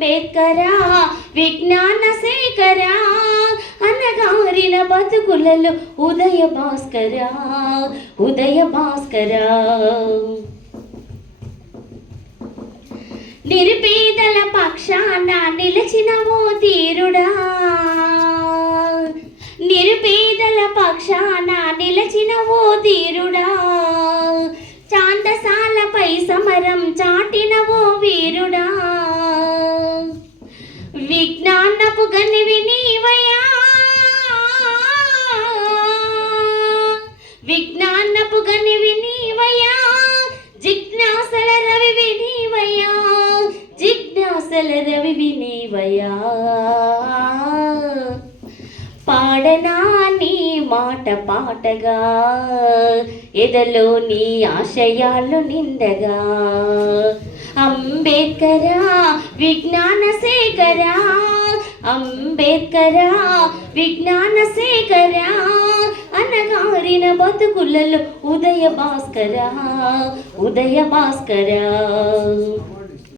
అంబేద్కరా విజ్ఞాన శేఖరా అనగారిన బతుకులలో ఉదయ భాస్కరా ఉదయ భాస్కరా నిరుపేదల పక్షాన నిలిచిన ఓ తీరుడా నిరుపేదల పక్షాన నిలిచిన ఓ తీరుడా చాందసాలపై సమరం చాటిన ఓ వీరుడా విజ్ఞానపు గనివి నీవయ్యా విజ్ఞానపు గనివి నీవయ్యా జిజ్ఞాసల రవివి నీవయ్యా జిజ్ఞాసల రవివి నీవయ్యా పాడనా నీ మాట పాటగా ఎదలో నీ ఆశయాలు నిండగా అంబేద్కరా విజ్ఞాన శేఖరా అంబేద్కరా విజ్ఞాన శేఖరా అనగారిన బతుకులలో ఉదయ భాస్కరా ఉదయ భాస్కరా